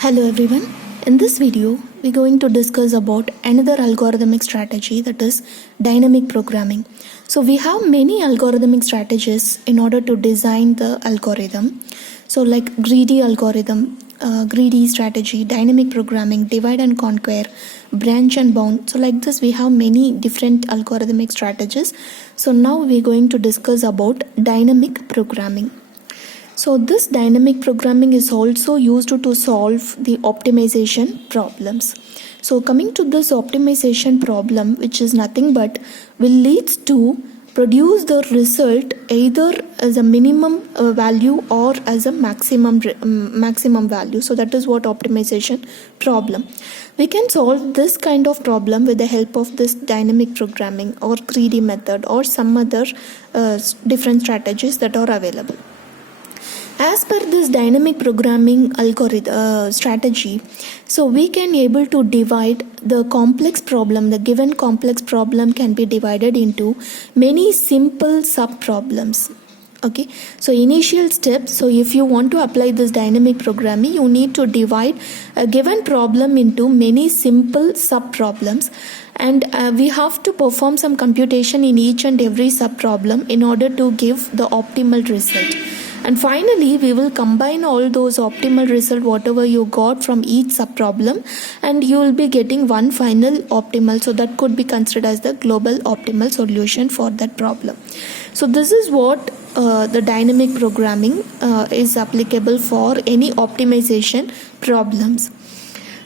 Hello everyone. In this video, we're going to discuss about another algorithmic strategy, that is dynamic programming. So we have many algorithmic strategies in order to design the algorithm. So like greedy algorithm, greedy strategy, dynamic programming, divide and conquer, branch and bound. So like this we have many different algorithmic strategies. So now we're going to discuss about dynamic programming. So this dynamic programming is also used to solve the optimization problems. So coming to this optimization problem, which is nothing but will leads to produce the result either as a minimum value or as a maximum value. So that is what optimization problem. We can solve this kind of problem with the help of this dynamic programming or greedy method or some other different strategies that are available. As per this dynamic programming algorithm strategy, so we can able to divide the complex problem. The given complex problem can be divided into many simple sub problems. Okay, so initial steps. So if you want to apply this dynamic programming, you need to divide a given problem into many simple sub problems, and we have to perform some computation in each and every sub problem in order to give the optimal result. And finally, we will combine all those optimal result whatever you got from each sub problem, and you will be getting one final optimal. So that could be considered as the global optimal solution for that problem. So this is what the dynamic programming is applicable for any optimization problems.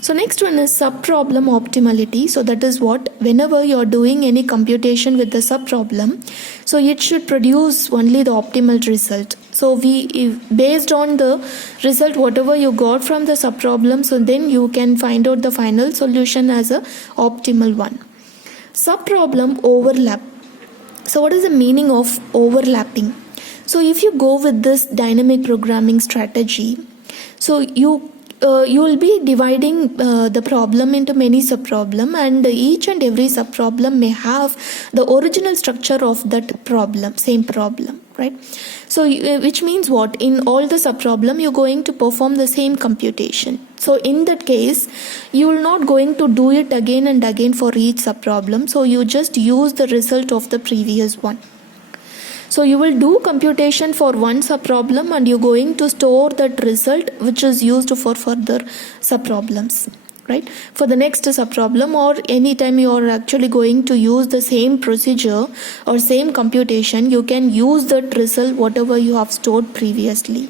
So next one is sub-problem optimality. So that is what whenever you're doing any computation with the sub-problem, so it should produce only the optimal result. So based on the result whatever you got from the sub-problem, so then you can find out the final solution as a optimal one. Sub-problem overlap. So what is the meaning of overlapping? So if you go with this dynamic programming strategy, so you will be dividing the problem into many sub-problem, and each and every sub-problem may have the original structure of that problem, same problem, right? So which means what? In all the sub-problem, you're going to perform the same computation. So in that case, you will not going to do it again and again for each sub-problem. So you just use the result of the previous one. So you will do computation for one sub-problem and you're going to store that result which is used for further sub-problems, right? For the next sub-problem, or anytime you are actually going to use the same procedure or same computation, you can use that result whatever you have stored previously.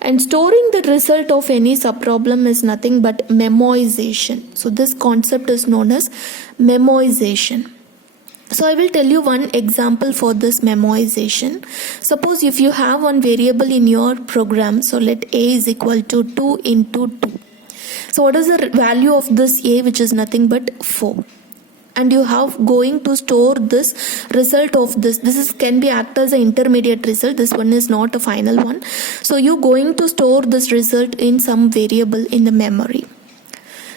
And storing the result of any sub-problem is nothing but memoization. So this concept is known as memoization. So I will tell you one example for this memoization. Suppose if you have one variable in your program, so let a is equal to 2 into 2. So what is the value of this a, which is nothing but 4. And you have going to store this result of this. This is can be act as an intermediate result. This one is not a final one. So you're going to store this result in some variable in the memory.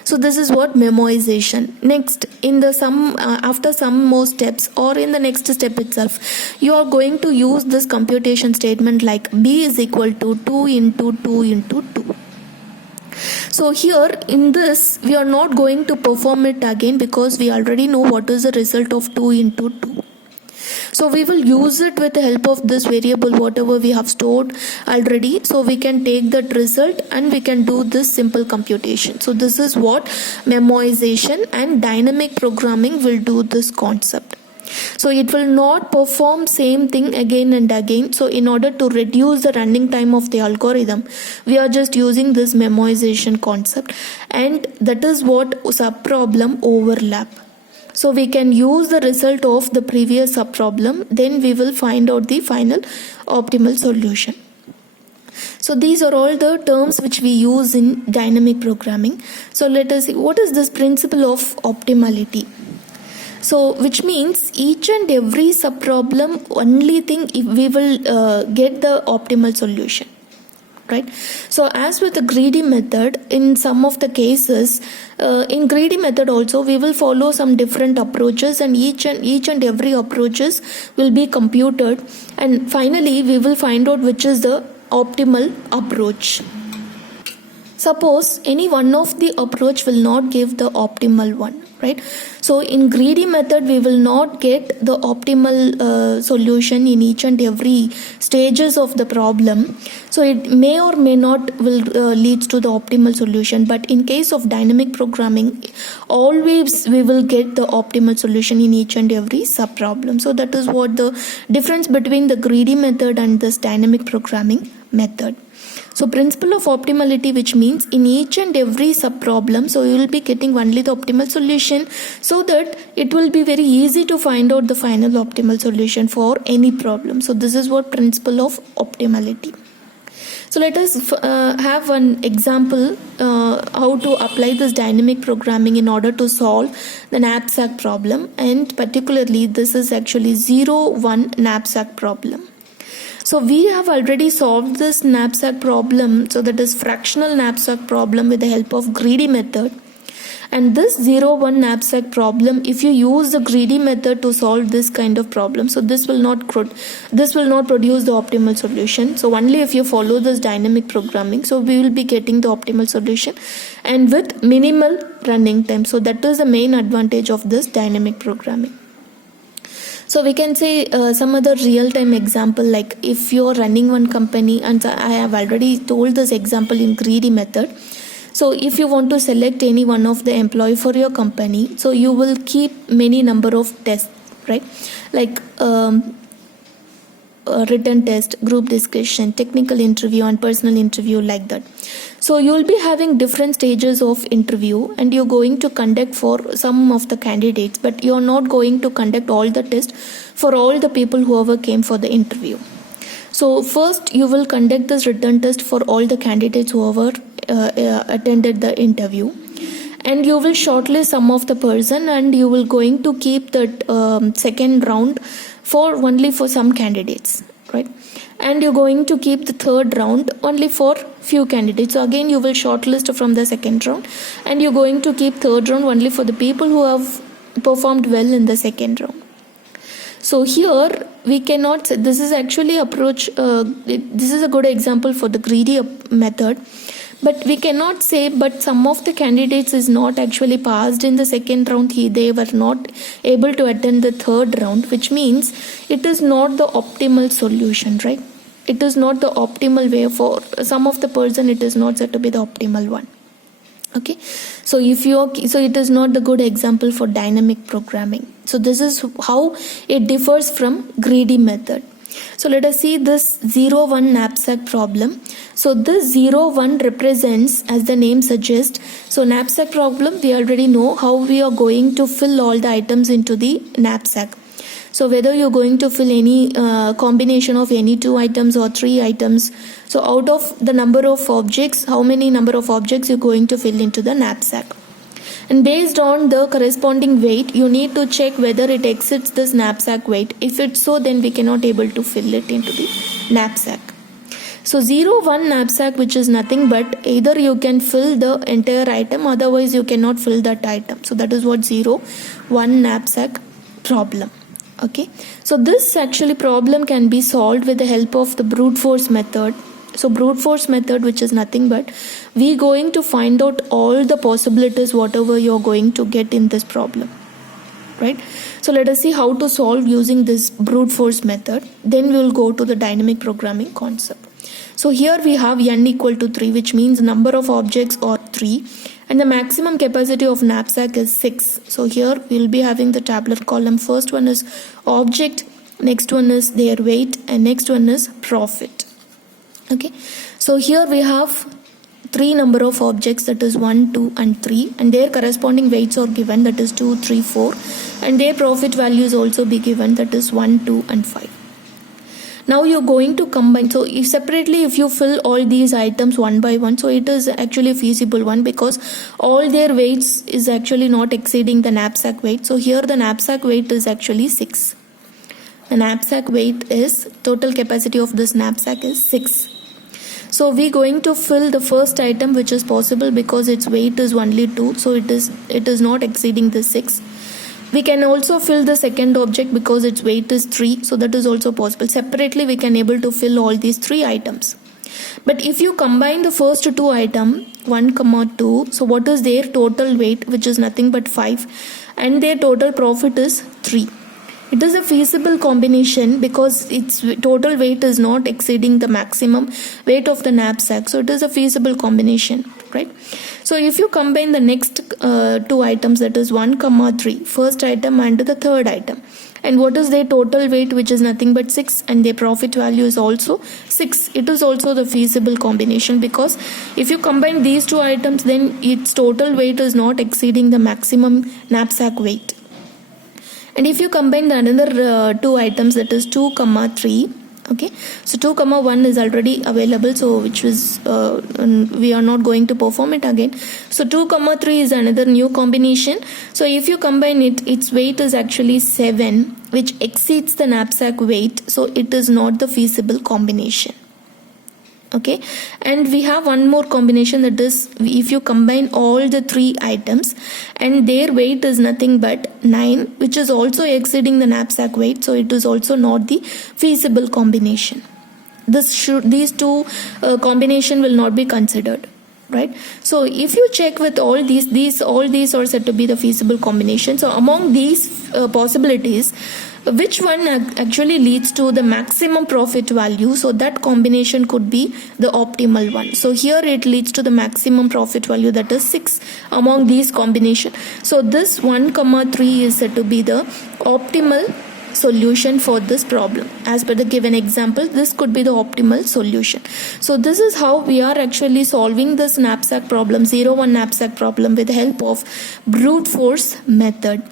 So this is what memoization. Next, in the after some more steps or in the next step itself, you are going to use this computation statement like b is equal to 2 into 2 into 2. So here in this, we are not going to perform it again because we already know what is the result of 2 into 2. So we will use it with the help of this variable whatever we have stored already. So we can take that result and we can do this simple computation. So this is what memoization and dynamic programming will do this concept. So it will not perform same thing again and again. So in order to reduce the running time of the algorithm, we are just using this memoization concept, and that is what sub-problem overlap. So we can use the result of the previous sub-problem, then we will find out the final optimal solution. So these are all the terms which we use in dynamic programming. So let us see, what is this principle of optimality? So which means each and every sub-problem, only thing we will get the optimal solution. Right? So as with the greedy method, in some of the cases, in greedy method also we will follow some different approaches, and each and every approaches will be computed, and finally we will find out which is the optimal approach. Suppose any one of the approach will not give the optimal one, right? So in greedy method, we will not get the optimal solution in each and every stages of the problem. So it may or may not will leads to the optimal solution. But in case of dynamic programming, always we will get the optimal solution in each and every sub problem. So that is what the difference between the greedy method and this dynamic programming method. So principle of optimality, which means in each and every sub problem, so you will be getting only the optimal solution, so that it will be very easy to find out the final optimal solution for any problem. So this is what principle of optimality. So let us have an example how to apply this dynamic programming in order to solve the knapsack problem, and particularly this is actually 0-1 knapsack problem. So we have already solved this knapsack problem, so that is fractional knapsack problem with the help of greedy method. And this 0-1 knapsack problem, if you use the greedy method to solve this kind of problem, so this will not produce the optimal solution. So only if you follow this dynamic programming, so we will be getting the optimal solution and with minimal running time. So that is the main advantage of this dynamic programming. So we can say some other real-time example, like if you're running one company, and I have already told this example in greedy method. So if you want to select any one of the employee for your company, so you will keep many number of tests, right? Like written test, group discussion, technical interview and personal interview, like that. So you will be having different stages of interview, and you're going to conduct for some of the candidates, but you're not going to conduct all the tests for all the people whoever came for the interview. So first you will conduct this written test for all the candidates whoever attended the interview, and you will shortlist some of the person, and you will going to keep that second round only for some candidates, right? And you're going to keep the third round only for few candidates. So again you will shortlist from the second round, and you're going to keep third round only for the people who have performed well in the second round. So here we cannot say, this is actually approach, this is a good example for the greedy method, but we cannot say, but some of the candidates is not actually passed in the second round, they were not able to attend the third round, which means it is not the optimal solution, right? It is not the optimal way for some of the person, it is not said to be the optimal one. Okay, so it is not the good example for dynamic programming. So this is how it differs from greedy method. So let us see this 0-1 knapsack problem. So this 0-1 represents, as the name suggests, so knapsack problem, we already know how we are going to fill all the items into the knapsack. So whether you're going to fill any combination of any 2 items or 3 items, so out of the number of objects, how many number of objects you're going to fill into the knapsack. And based on the corresponding weight, you need to check whether it exceeds this knapsack weight. If it's so, then we cannot able to fill it into the knapsack. So 0-1 knapsack, which is nothing but either you can fill the entire item, otherwise you cannot fill that item. So that is what 0-1 knapsack problem. Okay, so this actually problem can be solved with the help of the brute force method. So brute force method, which is nothing but we going to find out all the possibilities whatever you're going to get in this problem, right? So let us see how to solve using this brute force method. Then we will go to the dynamic programming concept. So here we have n equal to 3, which means number of objects are 3, and the maximum capacity of knapsack is 6. So here we will be having the tabular column. First one is object, next one is their weight, and next one is profit. Okay, so here we have 3 number of objects, that is 1, 2 and 3, and their corresponding weights are given, that is 2, 3, 4, and their profit values also be given, that is 1, 2 and 5. Now you're going to combine, so if separately if you fill all these items one by one, so it is actually a feasible one because all their weights is actually not exceeding the knapsack weight. So here the knapsack weight is actually 6. The knapsack weight is, total capacity of this knapsack is 6. So we're going to fill the first item, which is possible because its weight is only 2, so it is not exceeding the 6. We can also fill the second object because its weight is 3, so that is also possible. Separately we can able to fill all these 3 items. But if you combine the first two items 1 comma 2, so what is their total weight, which is nothing but 5, and their total profit is 3. It is a feasible combination because its total weight is not exceeding the maximum weight of the knapsack. So it is a feasible combination, right? So if you combine the next two items, that is 1 comma 3, first item and the third item, and what is their total weight, which is nothing but 6, and their profit value is also 6. It is also the feasible combination because if you combine these two items, then its total weight is not exceeding the maximum knapsack weight. And if you combine the another two items, that is 2 comma 3, okay, so 2 comma 1 is already available, so which was we are not going to perform it again. So 2 comma 3 is another new combination. So if you combine it, its weight is actually 7, which exceeds the knapsack weight, so it is not the feasible combination. Okay, and we have one more combination, that is if you combine all the three items and their weight is nothing but 9, which is also exceeding the knapsack weight, so it is also not the feasible combination. These two combination will not be considered, right? So if you check with all these are said to be the feasible combination. So among these possibilities, which one actually leads to the maximum profit value, so that combination could be the optimal one. So here it leads to the maximum profit value, that is 6 among these combination. So this 1 comma 3 is said to be the optimal solution for this problem. As per the given example, this could be the optimal solution. So this is how we are actually solving this knapsack problem, 0-1 knapsack problem, with the help of brute force method.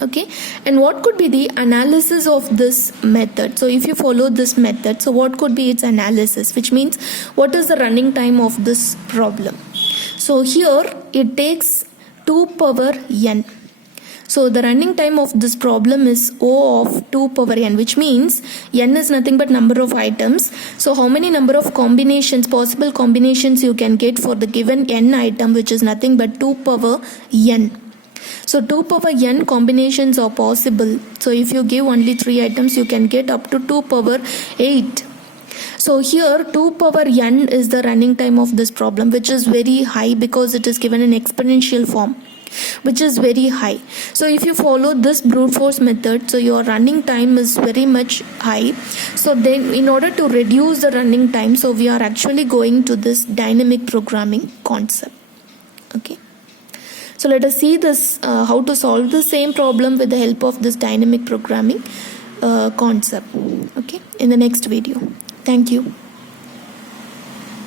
Okay, and what could be the analysis of this method? So if you follow this method, so what could be its analysis, which means what is the running time of this problem? So here it takes 2 power n. So the running time of this problem is O of 2 power n, which means n is nothing but number of items. So how many number of combinations, possible combinations you can get for the given n item, which is nothing but 2 power n. So 2 power n combinations are possible. So if you give only 3 items, you can get up to 2 power 8. So here 2 power n is the running time of this problem, which is very high because it is given in exponential form, which is very high. So if you follow this brute force method, so your running time is very much high. So then in order to reduce the running time, so we are actually going to this dynamic programming concept. Okay. So let us see this how to solve the same problem with the help of this dynamic programming concept, okay, in the next video. Thank you.